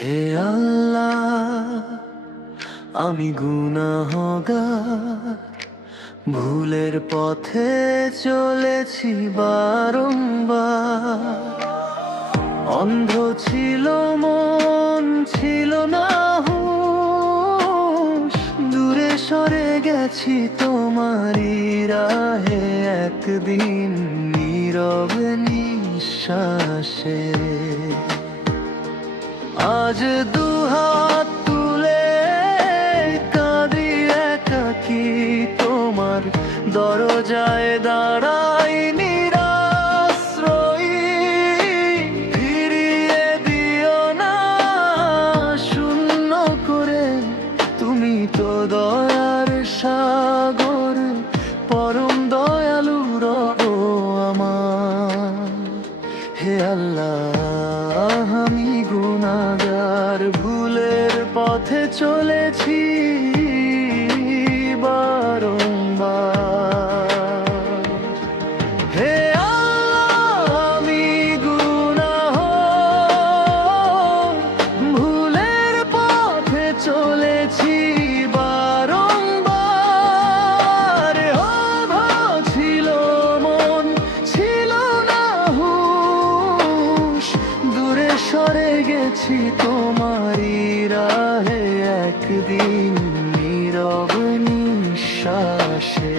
হে আল্লাহ, আমি গুনাহগার, ভুলের পথে চলেছি বারংবার। অন্ধ ছিল মন, ছিল না হুঁশ, দূরে সরে গেছি তোমারই রাহে। একদিন নীরবে নিঃশ্বাসে আজ দুহাত তুলে কাঁদি একাকী, তোমার দরজায় দাঁড়াই নিরাশ্রয়ী। ফিরিয়ে দিও না শূন্য করে, তুমি তো দয়ার সাগর, পরম দয়ালু রব আমার। হে আল্লাহ, আমি গুনাহগার, ভুলের পথে চলেছি বারংবার। হে আল্লাহ, আমি গুনাহগার, ভুলের পথে চলেছি বারংবার। অন্ধ ছিল মন, ছিল না হুঁশ, দূরে সরে গেছি তোমারই রাহে। একদিন নীরব নিঃশ্বাসে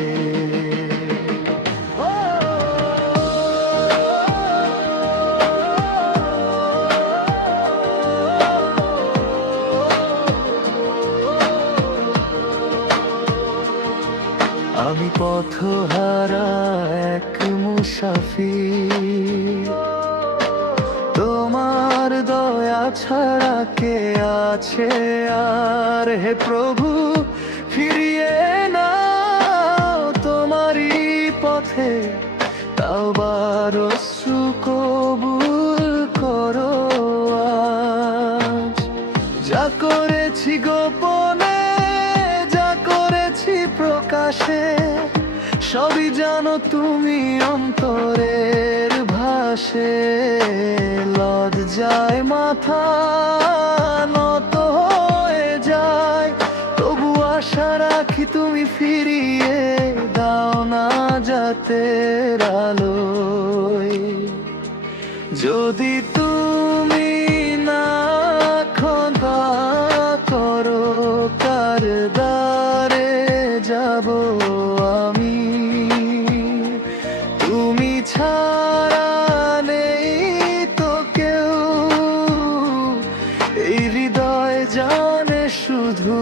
আমি পথহারা এক মুসাফির, তোমার দয়া ছাড়া কে আছে আর। হে প্রভু, ফিরিয়ে নাও তোমারই পথে, তাওবার অশ্রু কবুল করো আজ। যা করেছি গোপনে, যা করেছি প্রকাশে, সবই জানো তুমি অন্তরের ভাষে। লজ্জায় মাথা নত হয়ে যায়, তবু আশা রাখি তুমি ফিরিয়ে দাও না জাতের আলোয়। যদি তুমি না ক্ষমা করো, কার দ্বারে যাব আমি? তুমি ছাড়া নেই তো কেউ, এই হৃদয় জানে শুধু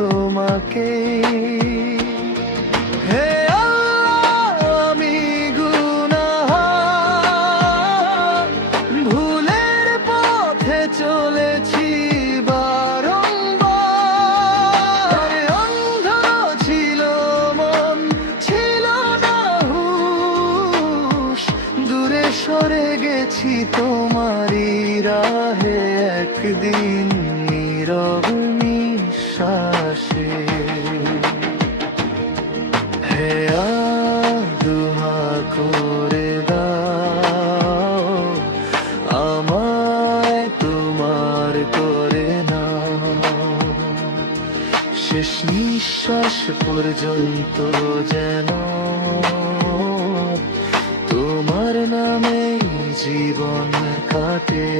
তোমাকে। হে আল্লাহ, আমি গুনাহগার, ভুলের পথে চলেছি বারংবার। অন্ধ ছিল মন, ছিল না হুঁশ, দূরে সরে গেছি তোমারই রাহে। একদিন নীরব নিঃশ্বাসে হে দুহা করে দাও, আমায় তোমার করে নাও। শেষ নিঃশ্বাস পর্যন্ত যেন তোমার নামে জীবন কাটে।